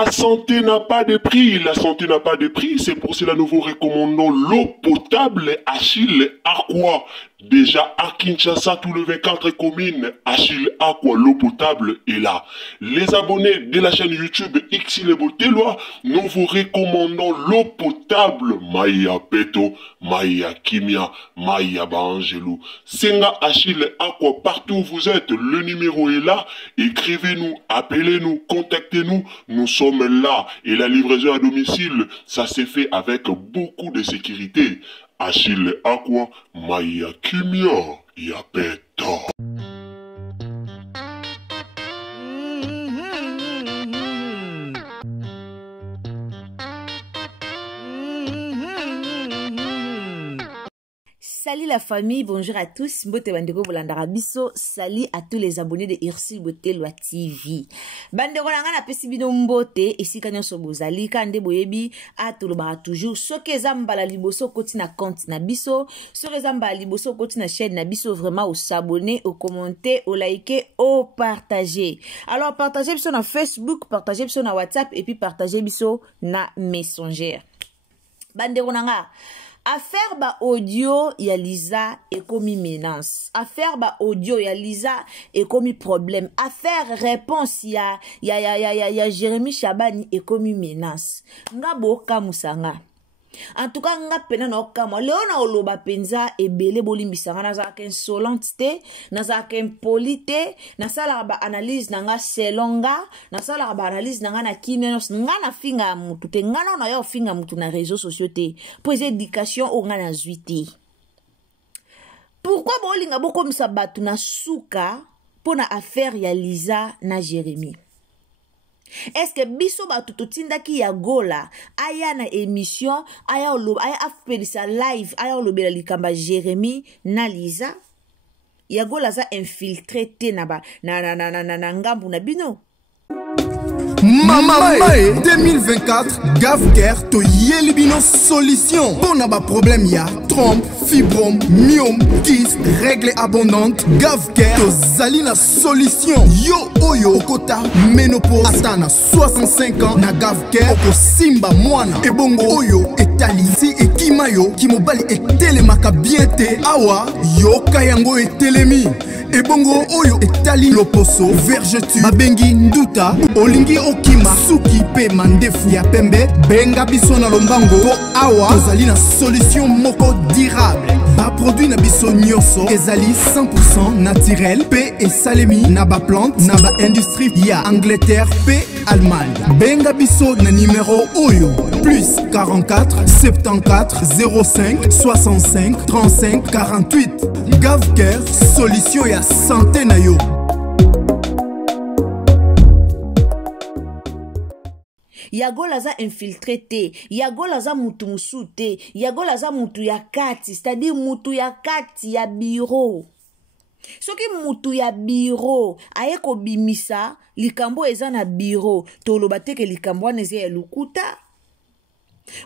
La santé n'a pas de prix. La santé n'a pas de prix. C'est pour cela que nous vous recommandons l'eau potable Achille Aqua. Déjà à Kinshasa, tous les 24 communes, Achille Aqua, l'eau potable est là. Les abonnés de la chaîne YouTube Xile Botelwa, nous vous recommandons l'eau potable Maya Peto, Maya Kimia, Maya Bangelou. Senga Achille Aqua, partout où vous êtes, le numéro est là. Écrivez-nous, appelez-nous, contactez-nous. Nous sommes là. Et la livraison à domicile, ça s'est fait avec beaucoup de sécurité. Achille Aqua, Maya Kimia, Yapeto. Salut la famille, bonjour à tous. Mbote bandeko bolandara biso. Salut à tous les abonnés de Xile Botelwa TV. Bandeko nanga na pesi bino mbote esika nyonso bozali kande boyebi atolobaka toujours soki eza mbala liboso koti na compte na biso, soki eza mbala liboso koti na chaîne na biso, vraiment au s'abonner, au commenter, au liker, au partager. Alors partagez biso na Facebook, partagez biso na WhatsApp et puis partagez biso na Messenger. Bandeko nanga affaire ba audio ya Liza et komi menace. Affaire ba audio ya Liza et komi problème. Affaire réponse ya Jérémy Chabani et komi menace. Nga boka musanga. En tout cas, nga pena na okama. Leo na oloba penza ebele bolimbisanga na zaka insolente te, na zaka impolite, na sala ba analyse na nga selonga, na sala ba analyse na nga na kimenos, nga na finga mutu te, nga na yo finga mutu na réseaux sociaux te. Pour éducation o nga na zuite. Pourquoi bolinga boko misa batu na suka pona affaire ya Liza na Jérémy? Est-ce que biso batu totindaki ya gola aya na émission aya afpelisa live aya olobela likamba Jérémy na Liza ya gola za infiltré te na ngambu na bino? Mama 2024 Gavker to yelibino solution pour naba problème ya trompe, fibrome, myome, kyste, règle abondante. Gavker to zalina solution. Yo oyo okota ménopause atana 65 ans na Gavker oko simba mwana ebongo oyo etali si ekimayo kimobali etelemaka bien te awa yo kayango etelemi ebongo oyo etali loposo vergeture babengi nduta olingi okima suki pe mandefu ya pembe benga biso na lombango po awa tozali na solution moko durable ba produit na biso nyonso ezali 100% naturel pe esalemi na ba plante na ba industrie ya Angleterre pe Allemagne. Benga biso na numéro oyo plus 44 74 05 65 35 48. Gavker solution ya santé na yo. Yagola za infiltré te, yagola za mutu musu te, yagola za mutu ya kati, c'est-à-dire mutu ya kati ya bureau. Soki mutu ya bureau aye ko bimisa likambo eza na bureau toloba te ke likambo wana eza ya lukuta.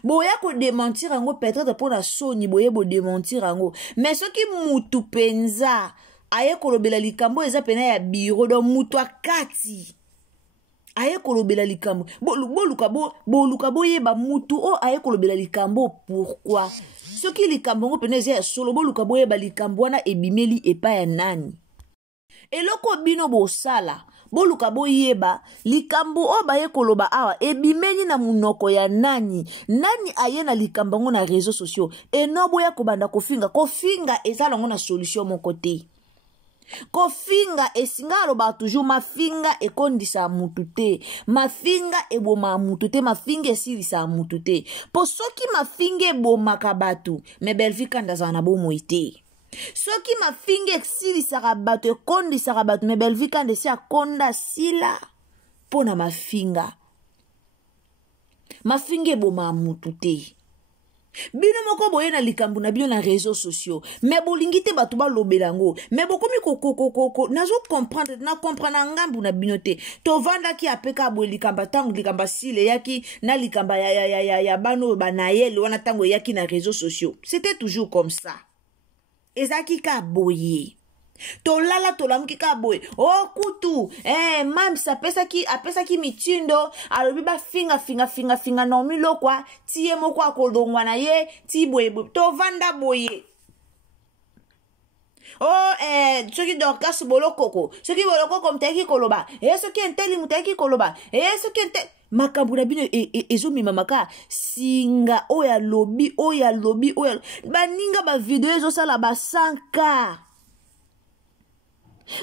Boya ko démentir ango peut-être pour la soni boye bo démentir ango, mais soki mutu penza aye ko lobela likambo eza pena ya bureau do mutu akati aye kolobela likambo boluka boyeba mutu o aye kolobela likambo. Pourquoi? Soki likambo ngo peneze ya solo boluka boyeba likambo wana ebimeli epa ya nani. Eloko bino bosala boluka boyeba likambo o baye koloba awa ebimeli na munoko ya nani aye na likambo ngo na réseaux sociaux eno boya kobanda kofinga ezala ngo na solution moko te. Kofinga esinga aloba toujours mafinga ekondisa mutu te, mafinga eboma mutu te, mafinga esilisa mutu te. Po soki mafinga ebomaka batu me belvi kanda zana bomo ite. Soki mafinga esilisa batu ekondisa batu me belvi kanda si akonda sila pona mafinga eboma mutu te. Bino moko boye na likambu na bino na réseaux sociaux mais bolingi te batu ba lobelango mais bokomi koko nazo comprendre na comprendre ngambu na bino te to vanda ki apeka boye likamba tangu likamba sile yaki na likamba ya bano banayele wana tango yaki na réseaux sociaux. C'était toujours comme ça. Ezaki ka boye tolala tolamuki ka boye o kutu mams apesaki mitindo alobi bafinga nomi lokwa tie moko akolongwa na ye ti boye tovanda boye soki Dorcas bolokoko soki bolokoko mutaki koloba soki enteli mutaki koloba soki enteli makambo na bino ezomema maka singa oya lobi baninga bavideo ezosala basanka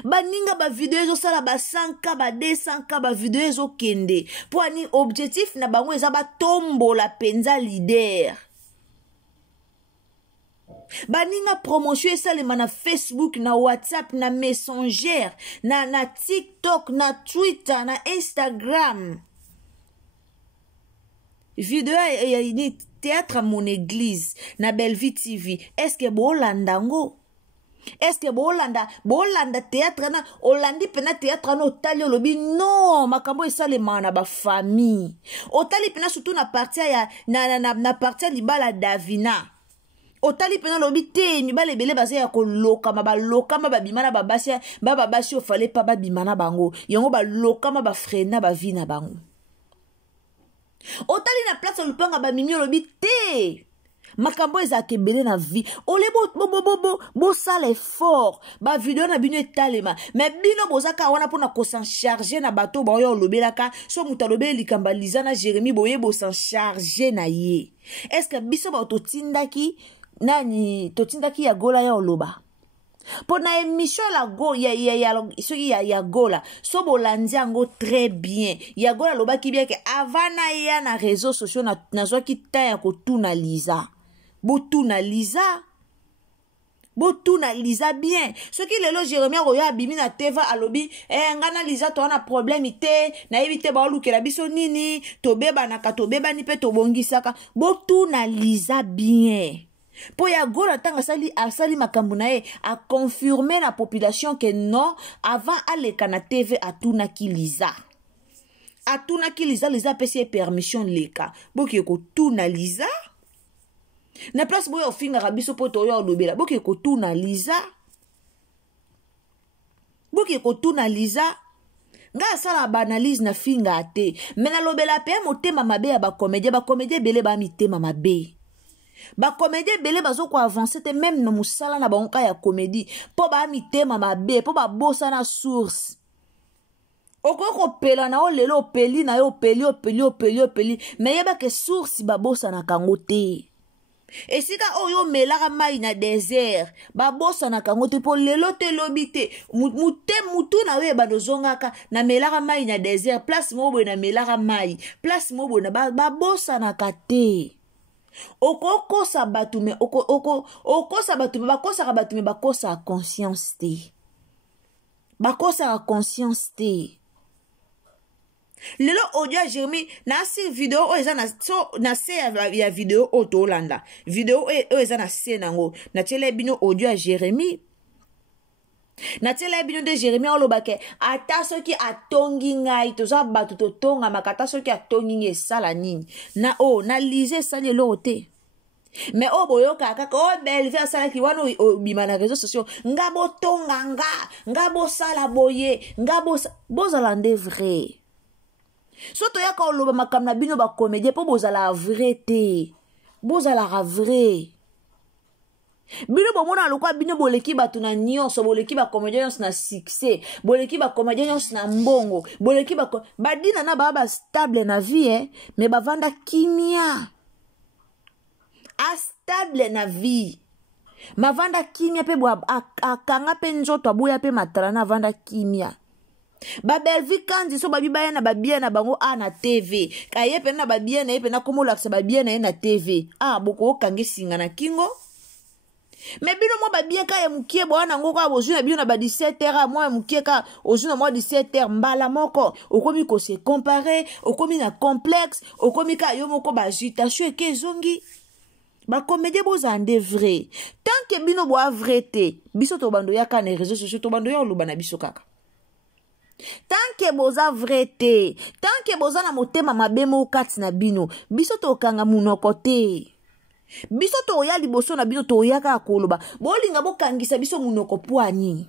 baninga bavideo ezosala basanka ba 200k bavideo ezokende po ani objectif na bango eza batombola penza leader baninga promotion esalema na Facebook na WhatsApp na Messenger na TikTok na Twitter na Instagram video ya théâtre à mon église na Bellevue TV est-ce que bolandango est-ce que bolanda théâtre na olandi pena théâtre na otali olobi non makambo esalema na ba famille otali pena surtout na partie ya na partie libala Davina otali pena lobi te mibale bele baza ya kolokama balokama babimana babasi ofale pa babimana bango yango balokama bafrena bavi na bango otali na place lupanga bamimi olobi te makambo ezaka ebele na vie ole bo sala effort bavideo na bino etalema me bino bozaka wana mpona kosan charge na bato baoyo olobelaka so moto alobeli likamba Liza na Jérémie boye bosan charge na ye est-ce que biso bao totindaki ya gola ya oloba pona émission ya gola so bolandi yango très bien ya gola lobaki bien ke avana ya na réseaux sociaux nazwaki ta ya kotuna Liza botuna Liza bien soki lelo Jérémie oyo abimi na teva alobi ngana Liza to na problème te na yebite ba olukela biso nini tobebanaka tobebani pe tobongisaka botuna Liza bien po ya gola tanga asali makambo na ye a confirmer la population que non avant aleka na TV atunaki Liza Liza pesi permission leka boki ko tuna Liza na place boyo ofinga biso po to yo olobela boki ko tuna Liza nga sala banalise na finga ate mena lobela pe motema mabe ya ba comédie bele ba mitema mabe ba comédie bele bazo ko avancer te même na musala na banka ya comédie po ba mitema mabe po ba bossa na source okoko pela na olelo opeli na yo opeli mais yeba ke source ba bossa na kango te esika oyo melaka mai na désert ba bossa na kango te po lelo te lobi te mutu na we ba dozongaka na melaka mai na désert place mo boy na melaka mai place mo boy na ba bossa na kate okokosa batu me okosa batu me bakosa conscience te lelo audio Jérémie na si video o eza na se ya video o to landa video o eza na se nango na tele bino audio Jérémie na tele bino de Jérémie olobake ata soki atongi ngai toza batu to tonga makata soki atongi ngai sala nini na Liza sali lo te mais boyoka kaka Bellevue asalaki wana obima na réseaux sociaux ngabo tonga ngabo sala boye ngabo bozala nde vrai soto yaka oloba makambo na bino ba comédie po bozala vrai te bozala vrai bino bomona lokwa bino boleki batu na nyonso boleki ba comédien nyonso na succès boleki ba comédien nyonso na mbongo boleki badina na baba stable na vie mais bavanda kimia stable na vie mavanda kimia pe akanga pe nzoto aboya pe matala na vanda kimia ba Bellevue kandi so babibaya na babia na bango na TV kaye pe na babia na ye pe na komolakisa babia na ye na TV boko okangi singa na kingo mais bino mo babia ka ya mukie bwana ngo ka bozu na bino na ba 17h moi mukie ka ozu na moi 17h mbala moko okomi ko se comparer okomi na complexe okomi ka yo moko ba agitation ekezongi ba comédie bozande vrai tant que bino bo vrai te biso to bando ya ka na réseaux sociaux to bando ya oluba na biso kaka tant que boza vrai te tant que boza na motema mabe mo kati na bino biso to kanga munoko te biso to ya liboso na bino to ya ka koloba bolinga bokangisa biso munoko poani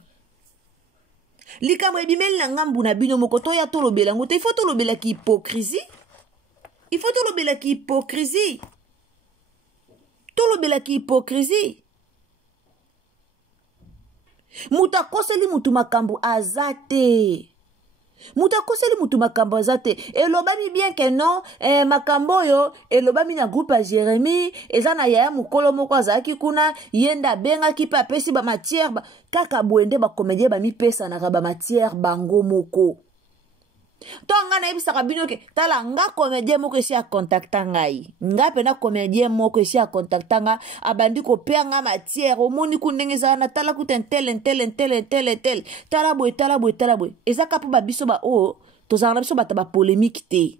likambo ebimeli na ngambu na bino moko to ya tolobela ngo te, il faut tolobela ki hypocrisie. Il faut tolobela ki hypocrisie. Tolobela ki hypocrisie. Mutu akoseli mutu makambo azate. Mutu akoseli mutu makambo azate. Elobami bien que non, makambo yo, elobami na groupe a Jérémie, eza na yaya mukolo moko azaki kuna, yenda benga ki pa pesi ba matière, kaka boende ba comédien ba mi pesa na ba matière bango moko. To nga na ibisaka bino ke tala nga comédien moko esi a contacta ngai. Nga pena comédien moko esi a contacta nga abandi ko pe nga matière omoni ku ndenge za na tala ku tel. Tala boy. Eza kapo ba biso ba o tozana biso ba taba polémique te.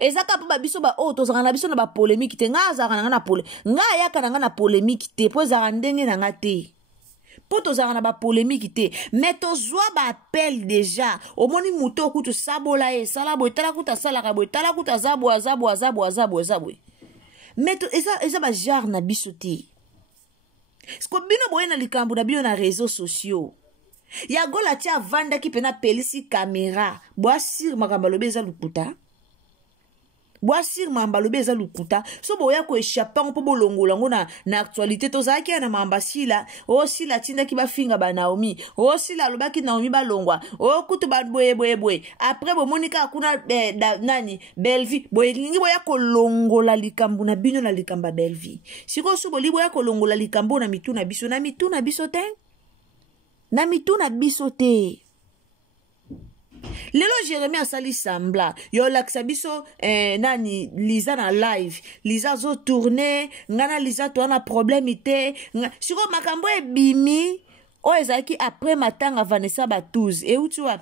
Eza kapo ba biso ba o tozana biso na ba polémique te. Nga za nga na polémique te po za ndenge na nga te. Poto za na ba polémique te, mais to zwa ba appel déjà. Omoni muto kutu sabola e, sala boy tala kuta sala ka boy, tala kuta zabo. Mais to eza ba jar na biso te. Sko bino boye na likambo na bino na réseaux sociaux. Ya gola tia vanda ki pena pelisi caméra. Boa sir makamba lobe eza lukuta. Boisir mambalobe eza lukuta so boya ko échapper po bolongola ngona na actualité to zaki na mambasila o sila tinda ki ba finga ba Naomi o sila lobaki Naomi ba longwa o kutu ba boye après bo monika kuna nani Belvi boye lingi boya ko longola likambo na bino na likamba Belvi siko so boli boya ko longola likambo na mituna biso te Lelo Jérémie asali sambla yo laksa biso nani Liza na live Liza zo tourner ngana Liza to na problème ite siko makambo ebimi o ezaki après matanga Vanessa Batouze et où tu as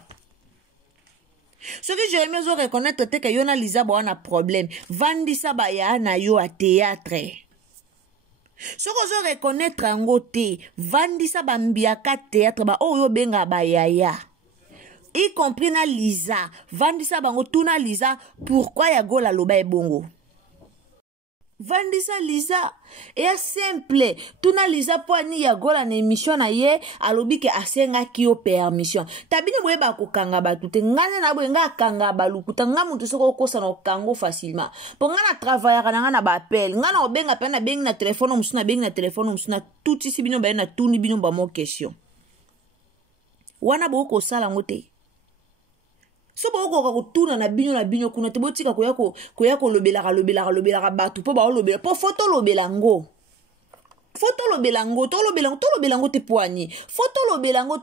ce que Jérémie zo reconnaître te que yo na Liza bo na problème vandisa ba ya na yo a théâtre ce que zo reconnaître ngote vandisa ba mbiaka théâtre ba o yo benga ba yaya y compris na Liza vandisa bango tuna Liza pourquoi ya gola loba ebongo vandisa Liza et simple tuna Liza poani ya gola na émission na ye alobi ke asenga ki yo permission tabini boye ba ko kanga ba tute ngana na boye nga kanga ba lukuta nga muntu soko kosa na kango facilement po ngana travailler na ba appel ngana obenga pe na bengi na téléphone musuna bengi na téléphone musuna tout ici bino ba na tuni bino ba mo question wana bo ko sala ngote so boko ko tuna na bino kuna te botika ko yako lobela batu po ba lobela po photo lobelango to lobelango te poani photo lobelango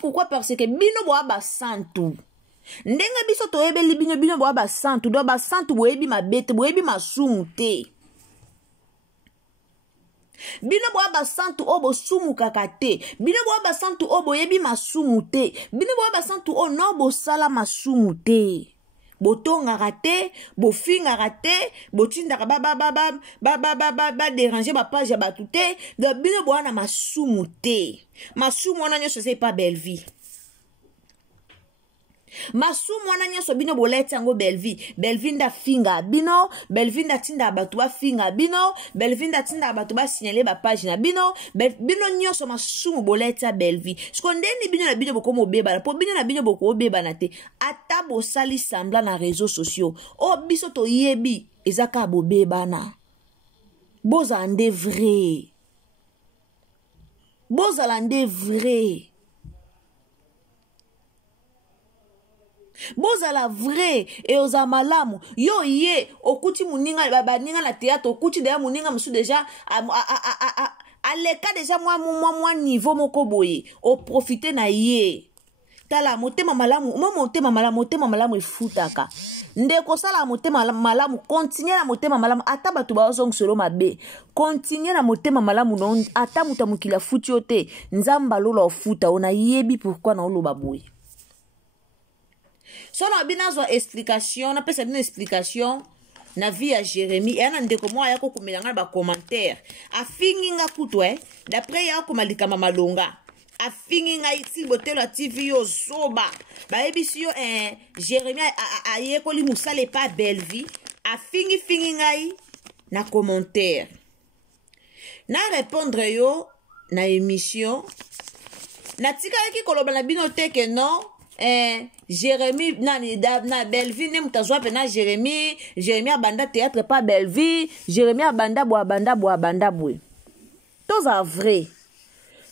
pourquoi parce que bino bo ba santu ndenga biso to ebeli bino bo ba santu do ba santu bo ebi mabete bo ebi masumu te bino bo ba santu obo sumu kakate bino bo ba santu obo yebi masumu te bino bo ba santu o no bo sala masumu te botonga rate bo finga rate bo tinda ba déranger ba page ba tuté de bino bo na masumu te masumu wana nyoso c'est pas belle vie masumu wana nyoso bino boleta ngo Belvi nda finga bino Belvi nda tinda batu ba finga bino Belvi nda tinda batu ba signaler ba page na bino bino nyoso masumu boleta Belvi skondeni bino na bino boko mobeba po bino na bino boko obeba na te ata bo sali sambla na réseaux sociaux o biso to yebi ezaka bobeba na bozande vrai bozalande vrai bozala vrai et oza malamu yo ye okuti muninga baninga na théâtre okuti deya muninga musu déjà aleka déjà moi niveau moko boye o profiter na ye tala motema malamu efutaka ndeko sala motema malamu continuer na motema malamu ata batu bazong solo mabe continuer na motema malamu non ata mutamukila futi ote nzamba lola ofuta ona yebi pourquoi na oloba boye so na binazo explication na pesa bino explication na vie ya Jérémie et na ndeko moi ya ko kumelanga ba commentaire afinginga kutwe d'après ya ko malika malonga afinginga iti botelo TV yo soba ba ebisi yo Jérémie aye ko li musale pas belle vie afinginga na commentaire na répondre yo na émission natikaki koloba na bino te ke non Jérémy na Belleville ne mutazwa pe na Jérémy abanda théâtre pas Belleville, Jérémy abanda bwe toza vrai.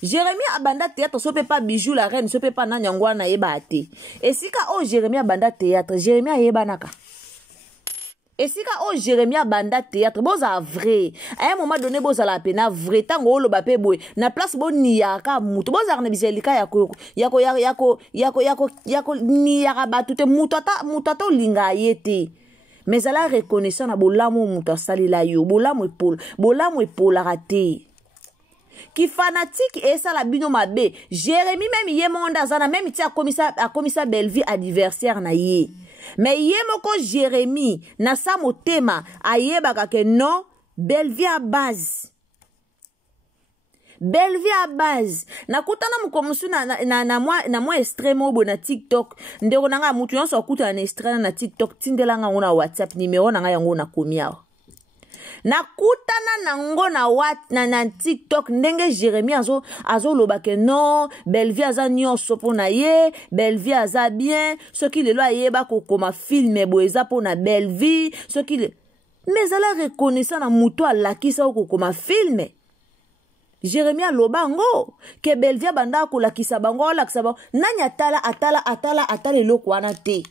Jérémy abanda théâtre so pe pas bijou la reine so pe pas na nyangwa na yeba te. Esika o Jérémy abanda théâtre, Jérémy ayeba naka. Esika o Jérémy abanda théâtre, boza vrai. À un moment donné boza la pena vrai tango lo ba pe boy. Na place bo niyaka mutu boza na biselika yako niyaka batute mutu ata linga yete. Mais ala reconnaissant na bolamu mutu salila yo, bolamu epola raté. Qui fanatique et ça la bino mabe. Jérémy même yé monda zana même ti a commissaire Belleville adversaire na yé. Mais yé moko Jérémy na sa motema aye baka ke non Belleville à base. Belleville à base. Na kutana mukomusu na moi extrême obo na TikTok. Ndeko nanga mutu yonso akuta na extrême na TikTok tindela nga ngona WhatsApp numéro nanga yango na komia. Na kutana nango na TikTok ndenge Jérémy azo lobake non Belleville aza nyonso pona ye Belleville aza bien ce qui le loi yeba kokoma filme boeza pona Belleville ce qui le mais ala reconnaissant na muto alakisa kokoma filme Jérémy alobango ke Belleville banda ko lakisa bango nanya atala eloko wana te.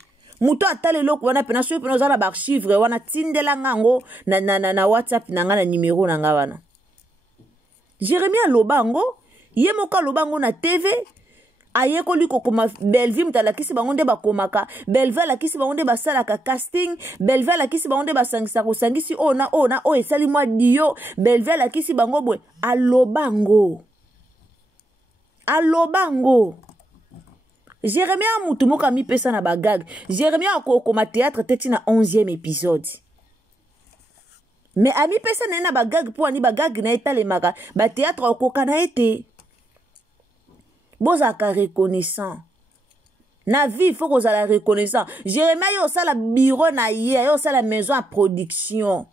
Muto atale loko wana pena so pena zala archive wana tindela ngango na WhatsApp nanga na numéro nanga wana. Jérémy alobango yemoka lobango na TV ayeko liko koma Belleville mtalakisi bango nde bakomaka Belleville lakisi bango nde basalaka casting Belleville lakisi bango nde basangisa kosangisi ona esali mwa dio Belleville lakisi bango bwe alobango Jérémy a mutu moka mi pesa na bagag. Jérémy a koma théâtre teti na 11e épisode. Mais a mi pesa na bagag po ani bagag na etale maka ba théâtre okoka na été. Bozaka reconnaissant. Na vie faut que la reconnaissant. Jérémy yo sala bureau na ye, yo sala maison à production.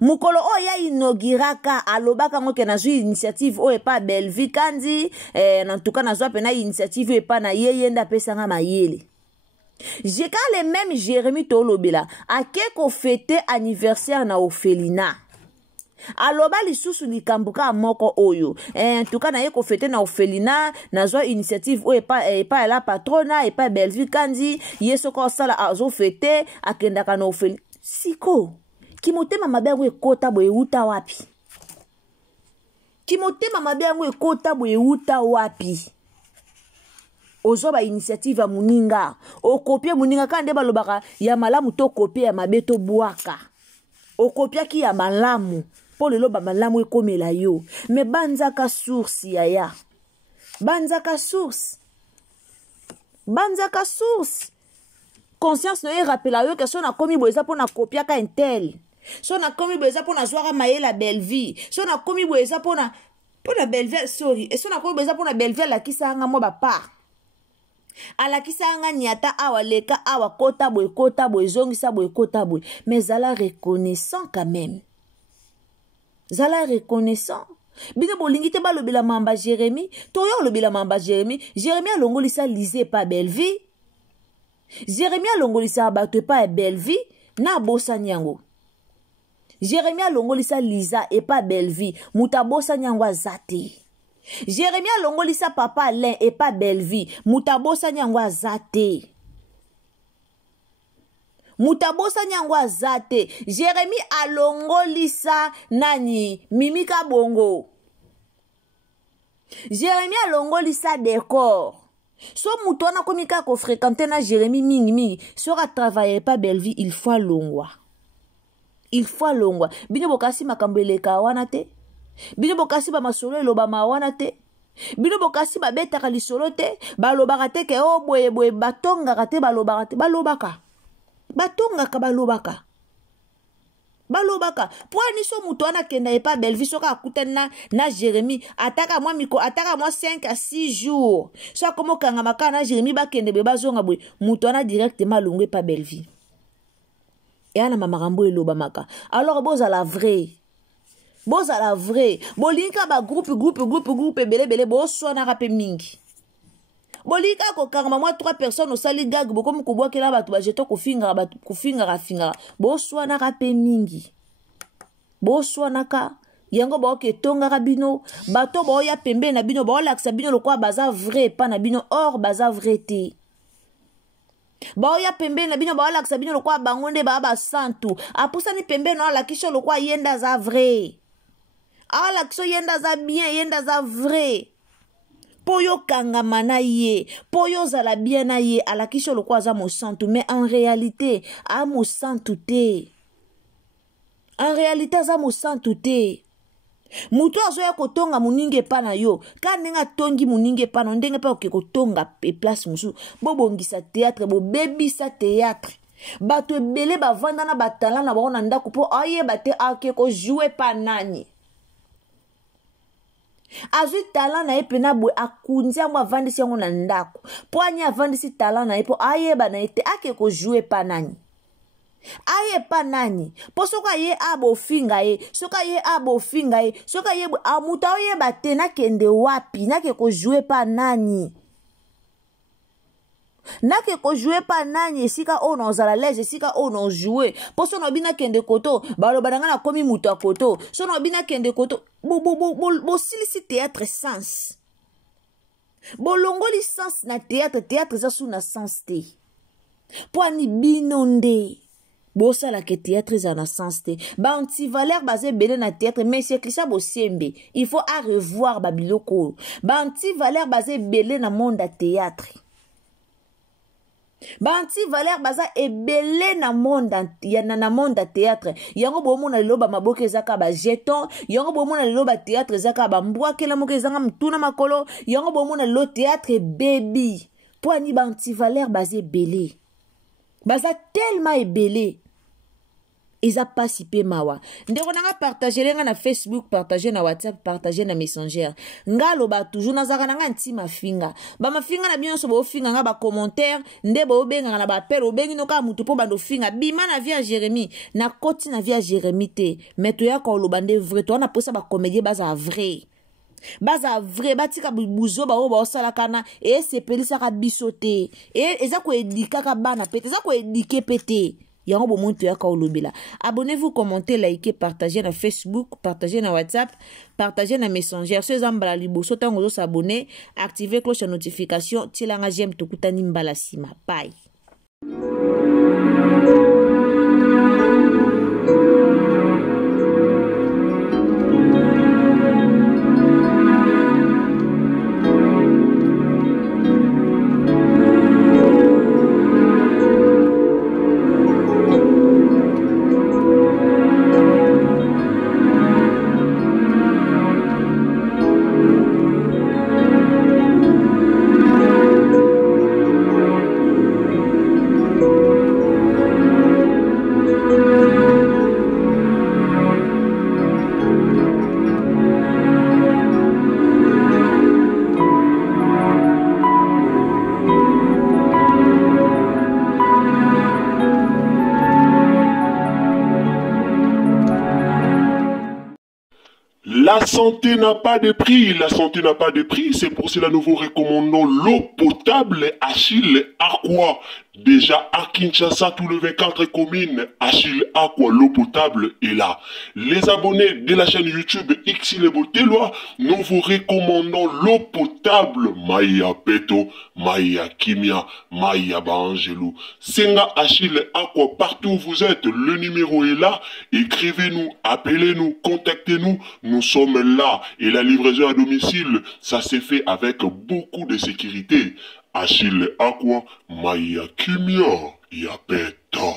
Mukolo oya inogiraka alobaka ngoke na zui initiative o epa Belleville kandi en tout cas na zwa pena initiative epa na yeyenda pesa nga mayele. Jeka le même Jérémy tolobela akeko fêter anniversaire na Ophelina. Aloba lisusu likambuka moko oyo. En tout cas na yeko fêter na Ophelina na zwa initiative o epa la patrona epa Belleville kandi yesoko sala azo fêter akenda kana Ophelina. Siko Kimotema mabe yango ekota boye uta wapi? Kimotema mabe yango ekota boye uta wapi? Ozoba initiative ya muninga. Okopia muninga kande balobaka ya malamu to kopia ya mabe to buaka. Okopia ki ya malamu. Po lelo ba malamu ekomela yo. Me banzaka source yaya. Banzaka source. Conscience no e rappela yo que so na komi boeza po na kopia ka intel. So na komi boeza po na zwara mayela Belleville. So na komi boeza po na Belleville sorry. Et so na komi boeza po na Belleville la kisa anga mo ba pa. Ala kisa anga nyata awa leka awa kota boy zongisa boy kota boy. Mais zala reconnaissant quand même. Zala reconnaissant. Bino bolingi te ba lobela mamba Jérémy. Toyo lobela mamba Jérémy. Jérémy alongolisa lisé pa Belleville. Jérémy alongolisa bato pa Belleville na bosa nyango. Jérémy alongolisa Lisa et pas Belleville muta bosa nyango azate. Jérémy alongolisa papa Alain et pas Belleville muta bosa nyango azate. Mutabosa nyango azate. Jérémy alongolisa nani Mimika Bongo. Jérémy alongolisa décor. So mutona komika ko fréquenter na Jérémy mingi. Sora travailler pas Belleville, il faut longwa. Bino bokasi makambeleka wana te. Bino bokasi ba masolo eloba ma wana te. Bino bokasi ba betaka lisolo te. Balobaka te ke o boye batonga te balobaka te. Balobaka. Pwani so mutu wana kenda epa Belleville soka akutana na Jérémy ataka moi 5 à 6 jours. So komo kanga makana na Jérémy ba kende be bazonga bwe mutu wana directement longwe pa Belleville. Et ana mamarambo eloba maka. Alors boza la vraie. Bolinka ba groupe belé bo so na rape mingi. Bolika ko kangama moi 3 personnes au sali gag boko mukubwa kela batu bajeto kofinga batu kofinga finga. Bo swana ka pe mingi. Bo swana ka yango ba ke tonga ka bino bato ba ya pembe na bino ba laksa bino lokwa baza vrai pas na bino or baza vrai te. Ba ya pembe na bino ba laksa bino lokwa bangonde ba santu. Apusa ni pembe no la kisho lokwa yenda za vrai. Ala kiso yenda za bien yenda za vrai. Poyo kangama na ye, poyo zala bien na ye, ala kisho lokwa za mo santu, mais en réalité, a mo santu te. En réalité, za mo santu te. Mutu azoya kotonga muninge pa na yo, ka nenga tongi muninge pa na ndenge pa oke kotonga pe place musu, bo bongisa théâtre, bo bebisa théâtre. Bato ebele ba vanda na batala na ba na ndako po aye bate ake ko jouer pa nani. Azui talent na epe na bwe akundia mwa vandisi yango na ndako. Po anya vandisi talent na epo aye ba na ete ake ko jouer pa nani. Aye pa nani. Po soka ye abo finga ye. Soka ye abo finga ye. Soka ye amuta ye bate na kende wapi. Na ke ko jouer pa nani. Nake ko jouer pa nani esika ono zala lege esika ono jouer poso no bina kende koto balo bananga na komi mutu a koto so no bina kende koto bo silisi théâtre sens bo longoli sens na théâtre za su na sens te po ani binonde bo sala ke théâtre za na sens te ba anti valeur basé belé na théâtre mais c'est ça bo sembe il faut à revoir babiloko ba anti valeur basé belé na monde à théâtre. Banti valeur baza ebele na monde na monde théâtre yango bomo na loba maboke zaka ba jeton yango bomo na loba théâtre zaka ba mbwa kela moke zanga mtuna makolo yango bomo na lo théâtre baby poani banti valeur baza ebele baza tellement ebele Isa pasipe mawa. Ndeko nanga partager lenga na Facebook, partager na WhatsApp, partager na Messenger. Nga loba toujours nazaka nanga nti mafinga. Ba mafinga na bien so bo finga nga ba commentaire, nde bo benga na ba appel obengi no ka mutu po bando finga. Bima na via Jérémie, na koti na via Jérémie te. Meto ya ko loba nde vrai to na posa ba comédie baza vrai. Baza vrai batika buzo ba o ba osala kana e sepelisa ka bisote. E eza ko edika ka bana pete, eza ko edike pete. Abonnez-vous, commentez, likez, partagez na Facebook, partagez na WhatsApp, partagez na Messenger. Ceux ambala libo sotango zo s'abonner, activez cloche de notification. Tilanga j'aime tukutani mbala sima. Bye. La santé n'a pas de prix, la santé n'a pas de prix, c'est pour cela nous vous recommandons l'eau potable Achille Aqua. Déjà à Kinshasa, tout le 24 communes, Achille Aqua, l'eau potable est là. Les abonnés de la chaîne YouTube Xile Boteloa, nous vous recommandons l'eau potable Maya Peto, Maya Kimia, Maya Bangelou. Senga Achille Aqua, partout où vous êtes, le numéro est là. Écrivez-nous, appelez-nous, contactez-nous, nous sommes là. Et la livraison à domicile, ça s'est fait avec beaucoup de sécurité. Achille Aqua, Maya Kimia, Yapeto.